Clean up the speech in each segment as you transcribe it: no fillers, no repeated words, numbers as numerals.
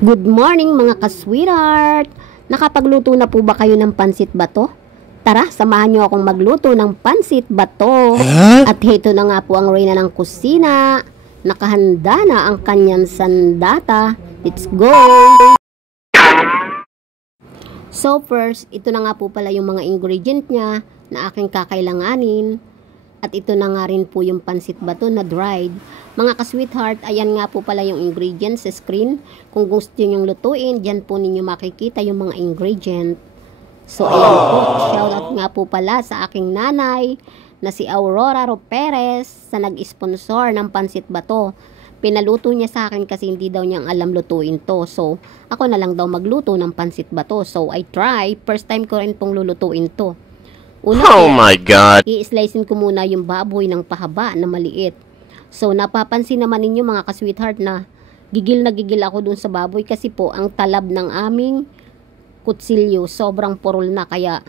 Good morning mga ka-sweetheart! Nakapagluto na po ba kayo ng pansit bato? Tara, samahan nyo akong magluto ng pansit bato. At heto na nga po ang reyna ng kusina. Nakahanda na ang kanyang sandata. Let's go! So first, ito na nga po pala yung mga ingredient niya na aking kakailanganin. At ito na nga rin po yung pansit bato na dried. Mga ka-sweetheart, ayan nga po pala yung ingredients sa screen. Kung gusto nyo lutuin, dyan po ninyo makikita yung mga ingredient. So ayan po, shoutout nga po pala sa aking nanay na si Aurora Roperez sa nag-sponsor ng pansit bato. Pinaluto niya sa akin kasi hindi daw niyang alam lutuin to. So ako na lang daw magluto ng pansit bato. So I try, first time ko rin pong lulutuin to. Una, my God! I-slicein ko muna yung baboy ng pahaba na maliit. So, napapansin naman ninyo mga ka-sweetheart na gigil ako dun sa baboy kasi po ang talab ng aming kutsilyo sobrang purol na kaya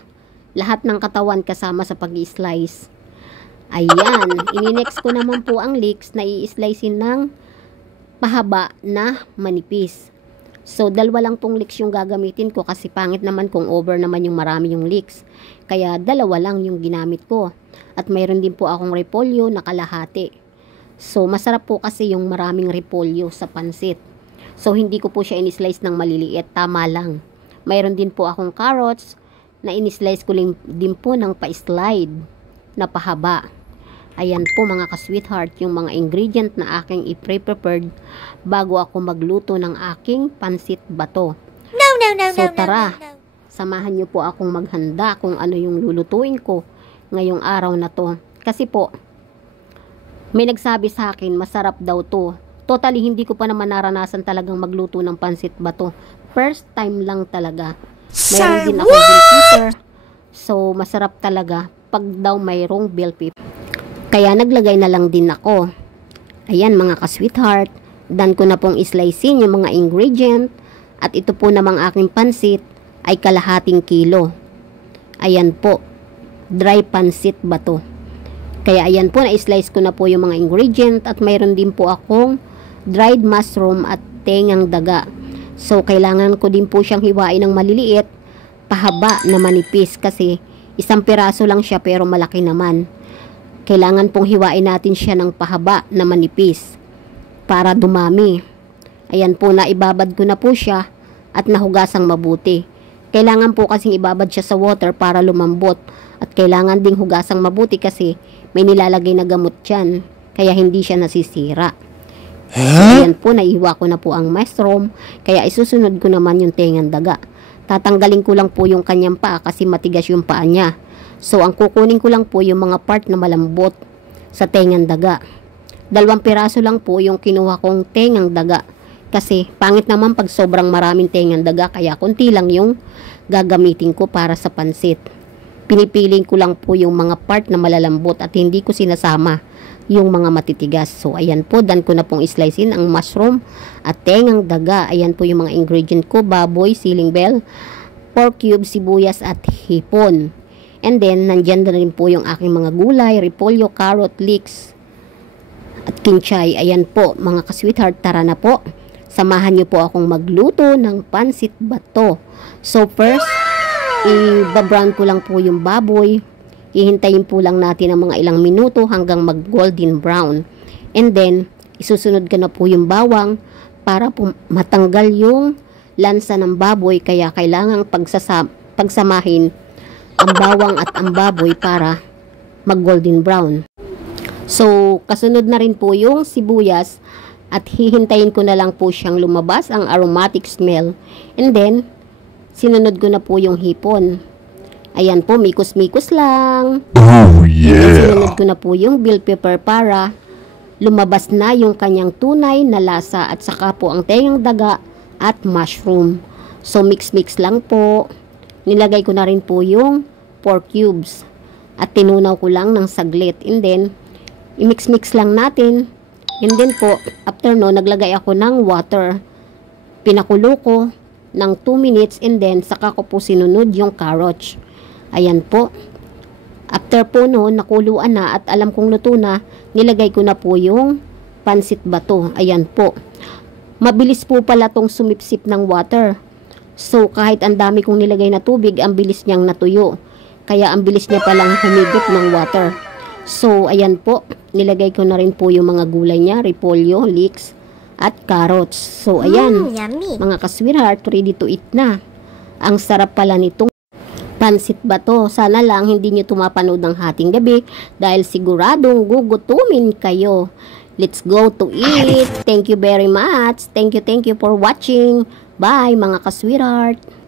lahat ng katawan kasama sa pag-i-slice. Ayan, ininext ko naman po ang leeks na i-slicein ng pahaba na manipis. So, dalawa lang pong leeks yung gagamitin ko kasi pangit naman kung over naman yung marami yung leeks. Kaya, dalawa lang yung ginamit ko. At mayroon din po akong repolyo na kalahati. So, masarap po kasi yung maraming repolyo sa pansit. So, hindi ko po siya in-slice ng maliliit. Tama lang. Mayroon din po akong carrots na in-slice ko din po ng pa-slide na pahaba. Ayan po mga ka-sweetheart, yung mga ingredient na aking i-prepared bago ako magluto ng aking pansit bato. So tara, samahan nyo po akong maghanda kung ano yung lulutuin ko ngayong araw na to. Kasi po, may nagsabi sa akin, masarap daw to. Totally, hindi ko pa naman naranasan talagang magluto ng pansit bato. First time lang talaga. Meron din ako bell pepper. So, masarap talaga pag daw mayroong bell pepper. Kaya naglagay na lang din ako. Ayan mga ka-sweetheart, done ko na pong islicein yung mga ingredient. At ito po namang aking pansit ay kalahating kilo. Ayan po, dry pansit bato. Kaya ayan po, na-slice ko na po yung mga ingredient. At mayroon din po akong dried mushroom at tengang daga. So kailangan ko din po siyang hiwain ng maliliit, pahaba na manipis. Kasi isang piraso lang siya pero malaki naman. Kailangan pong hiwain natin siya ng pahaba na manipis para dumami. Ayan po, naibabad ko na po siya at nahugasang mabuti. Kailangan po kasing ibabad siya sa water para lumambot. At kailangan ding hugasang mabuti kasi may nilalagay na gamot dyan. Kaya hindi siya nasisira. So, ayan po, naihiwa ko na po ang mushroom. Kaya isusunod ko naman yung tengang daga. Tatanggalin ko lang po yung kanyang paa kasi matigas yung paa niya. So, ang kukunin ko lang po yung mga part na malambot sa tengang daga. 2 piraso lang po yung kinuha kong tengang daga. Kasi, pangit naman pag sobrang maraming tengang daga. Kaya, konti lang yung gagamitin ko para sa pansit. Pinipiling ko lang po yung mga part na malalambot at hindi ko sinasama yung mga matitigas. So, ayan po, done ko na pong islicein ang mushroom at tengang daga. Ayan po yung mga ingredient ko, baboy, siling bell, pork cube, sibuyas at hipon. And then, nandyan na rin po yung aking mga gulay, repolyo, carrot, leeks, at kinchay. Ayan po, mga ka-sweetheart, tara na po. Samahan nyo po akong magluto ng pansit bato. So, first, i-brown ko lang po yung baboy. Ihintayin po lang natin ang mga ilang minuto hanggang mag-golden brown. And then, isusunod ko na po yung bawang para po matanggal yung lansa ng baboy. Kaya kailangang pagsamahin ang bawang at ang baboy para mag-golden brown. So, kasunod na rin po yung sibuyas at hihintayin ko na lang po siyang lumabas ang aromatic smell. And then, sinunod ko na po yung hipon. Ayan po, mikos-mikos lang. Oh, yeah! Sinunod ko na po yung bell pepper para lumabas na yung kanyang tunay na lasa at saka po ang tengang daga at mushroom. So, mix-mix lang po. Nilagay ko na rin po yung pork cubes at tinunaw ko lang ng saglit. And then, i-mix-mix lang natin. And then po, after no, naglagay ako ng water. Pinakulo ko ng 2 minutes and then saka ko po sinunod yung carrots. Ayan po. After po no, nakuluan na at alam kong luto na, nilagay ko na po yung pansit bato. Ayan po. mabilis po pala tong sumipsip ng water. So, kahit ang dami kong nilagay na tubig, ang bilis niyang natuyo. Kaya ang bilis niya palang humigop ng water. So, ayan po, nilagay ko na rin po yung mga gulay niya, repolyo, leeks, at carrots. So, ayan, Yummy. mga ka-sweetheart, ready to eat na. Ang sarap pala nitong pansit bato. Sana lang hindi nyo tumapanood ng Hating Gabi dahil siguradong gugutumin kayo. Let's go to eat. Thank you very much. Thank you for watching. Bye mga ka-sweetheart.